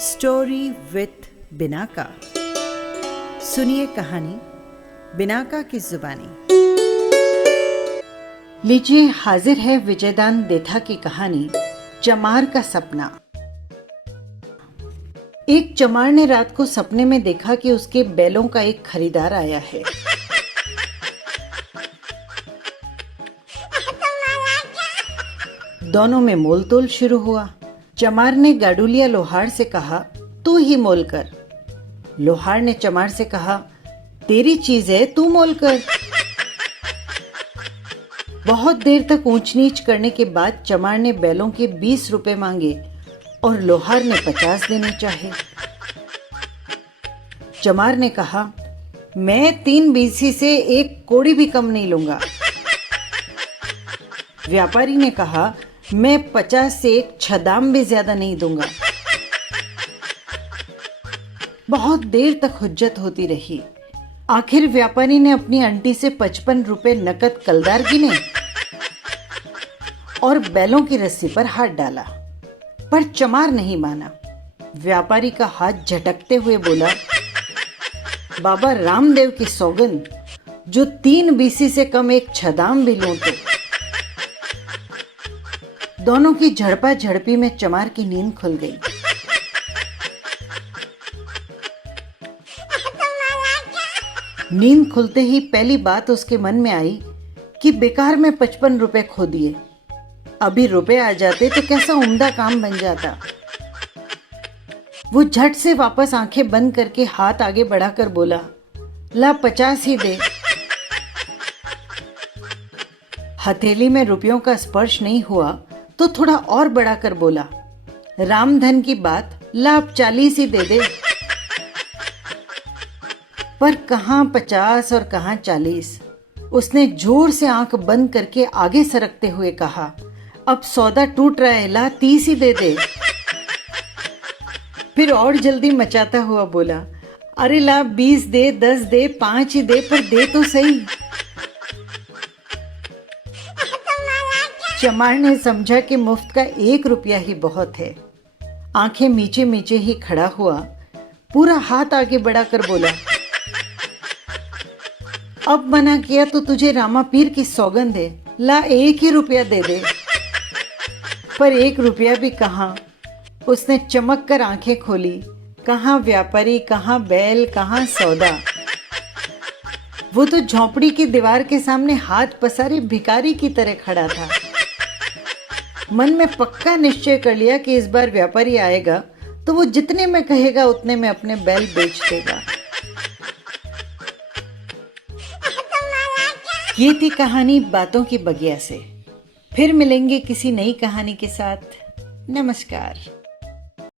Story with Binaca. सुनिए कहानी Binaca की जुबानी। लीजिए, हाजिर है विजयदान देथा की कहानी चमार का सपना। एक चमार ने रात को सपने में देखा कि उसके बैलों का एक खरीदार आया है। दोनों में मोलतोल शुरू हुआ। चमार ने गाडुलिया लोहार से कहा, तू ही मोल कर। लोहार ने चमार से कहा, तेरी चीज है, तू मोल कर। बहुत देर तक ऊंच नीच करने के बाद चमार ने बैलों के 20 रुपए मांगे और लोहार ने 50 देने चाहे। चमार ने कहा, मैं 3 बीसी से एक कोड़ी भी कम नहीं लूंगा। व्यापारी ने कहा, मैं 50 से एक छदाम भी ज्यादा नहीं दूंगा। बहुत देर तक हुज्जत होती रही। आखिर व्यापारी ने अपनी अंटी से 55 रुपए नकद कलदार गिने और बैलों की रस्सी पर हाथ डाला, पर चमार नहीं माना। व्यापारी का हाथ झटकते हुए बोला, बाबा रामदेव की सौगंध, जो 3 बीसी से कम एक छदाम भी लूं तो। दोनों की झड़पा झड़पी में चमार की नींद खुल गई। नींद खुलते ही पहली बात उसके मन में आई कि बेकार में 55 रुपए खो दिए। अभी रुपए आ जाते तो कैसा उम्दा काम बन जाता। वो झट से वापस आंखें बंद करके हाथ आगे बढ़ाकर बोला, ला 50 ही दे। हथेली में रुपयों का स्पर्श नहीं हुआ तो थोड़ा और बढ़ाकर बोला, रामधन की बात, ला अब 40 ही दे दे। पर कहां 50 और कहां 40। उसने जोर से आंख बंद करके आगे सरकते हुए कहा, अब सौदा टूट रहा है, ला 30 ही दे दे। फिर और जल्दी मचाता हुआ बोला, अरे ला 20 दे, 10 दे, 5 ही दे, पर दे तो सही। चमार ने समझा कि मुफ्त का 1 रुपया ही बहुत है। आंखें मीचे मीचे ही खड़ा हुआ, पूरा हाथ आगे बढ़ाकर बोला, अब मना किया तो तुझे रामा पीर की सौगंध है, ला 1 ही रुपया दे दे। पर 1 रुपया भी कहां। उसने चमक कर आंखें खोली, कहां व्यापारी, कहां बैल, कहां सौदा। वो तो झोंपड़ी की दीवार के सामने हाथ पसारे भिखारी की तरह खड़ा था। मन में पक्का निश्चय कर लिया कि इस बार व्यापारी आएगा तो वो जितने में कहेगा उतने में अपने बैल बेच देगा। ये थी कहानी बातों की बगिया से। फिर मिलेंगे किसी नई कहानी के साथ। नमस्कार।